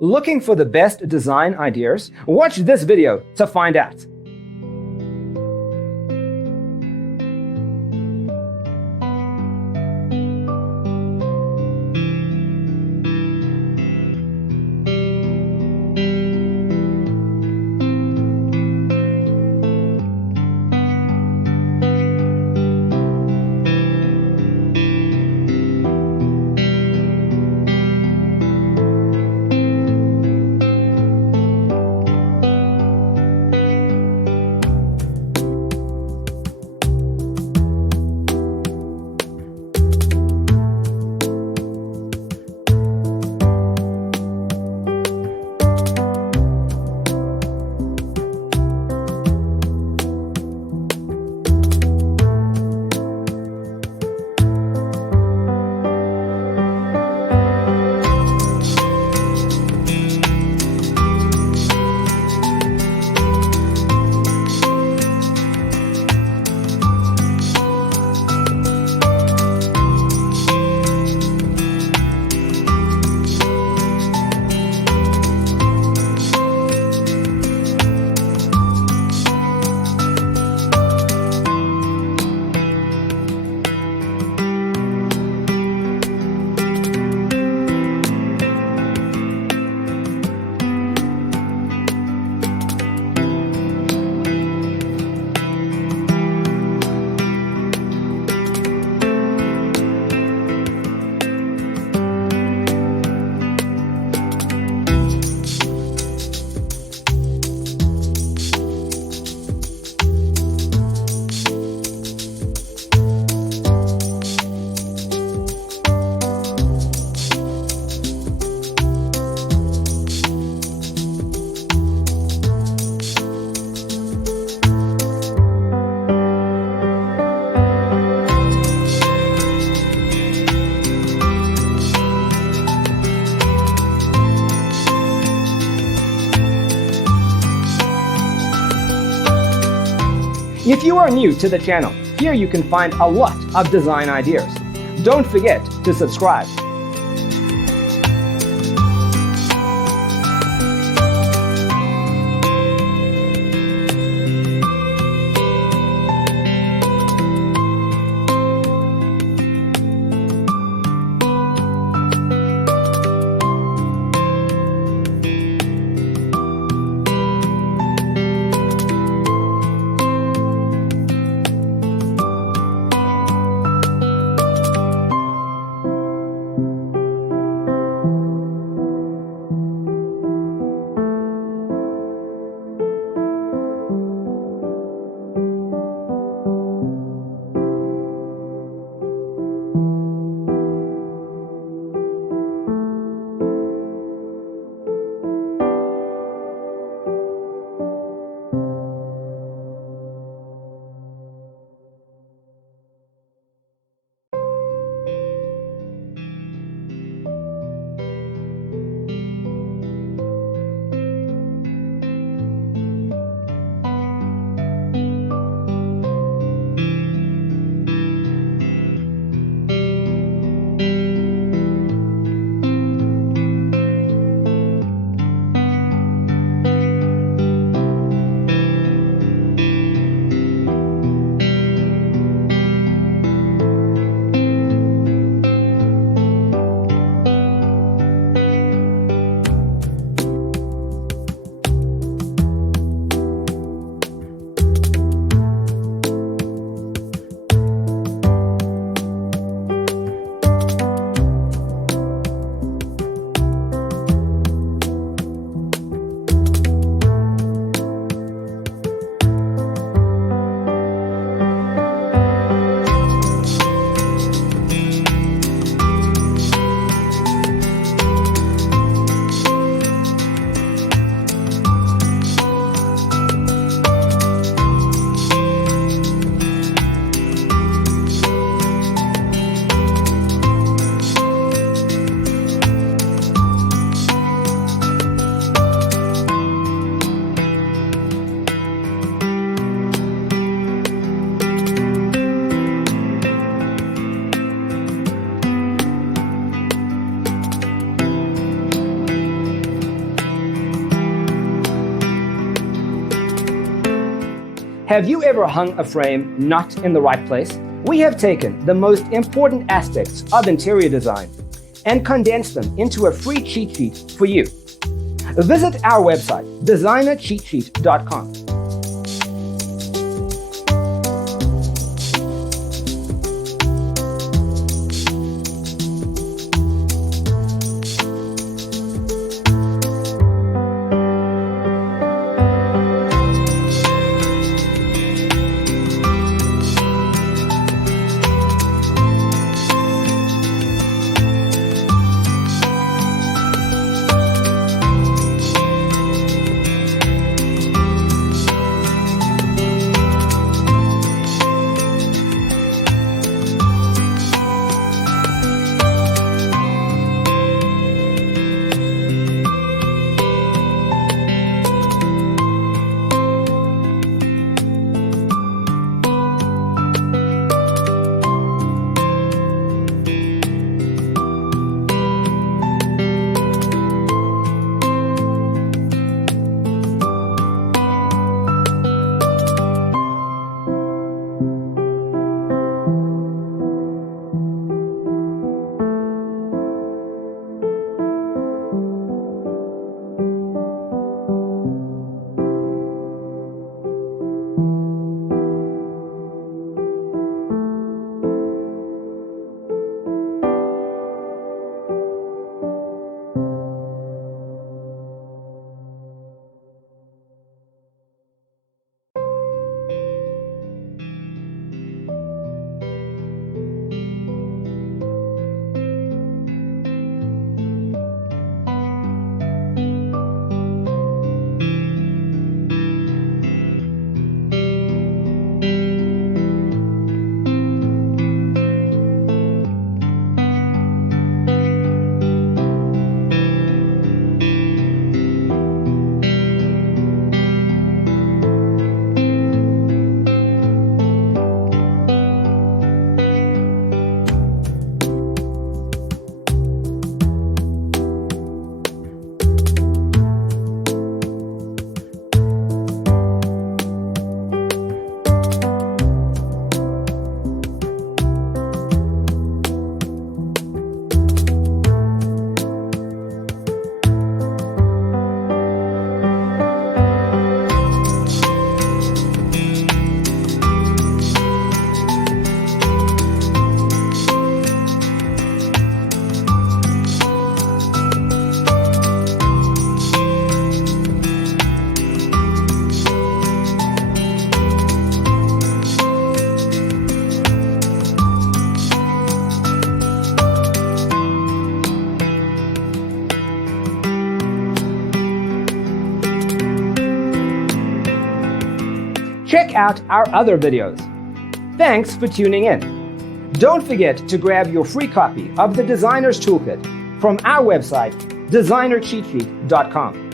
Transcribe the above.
Looking for the best design ideas? Watch this video to find out. If you are new to the channel, here you can find a lot of design ideas. Don't forget to subscribe. Have you ever hung a frame not in the right place? We have taken the most important aspects of interior design and condensed them into a free cheat sheet for you. Visit our website, designercheatsheet.com. Check out our other videos. Thanks for tuning in. Don't forget to grab your free copy of the Designer's Toolkit from our website, designercheatsheet.com.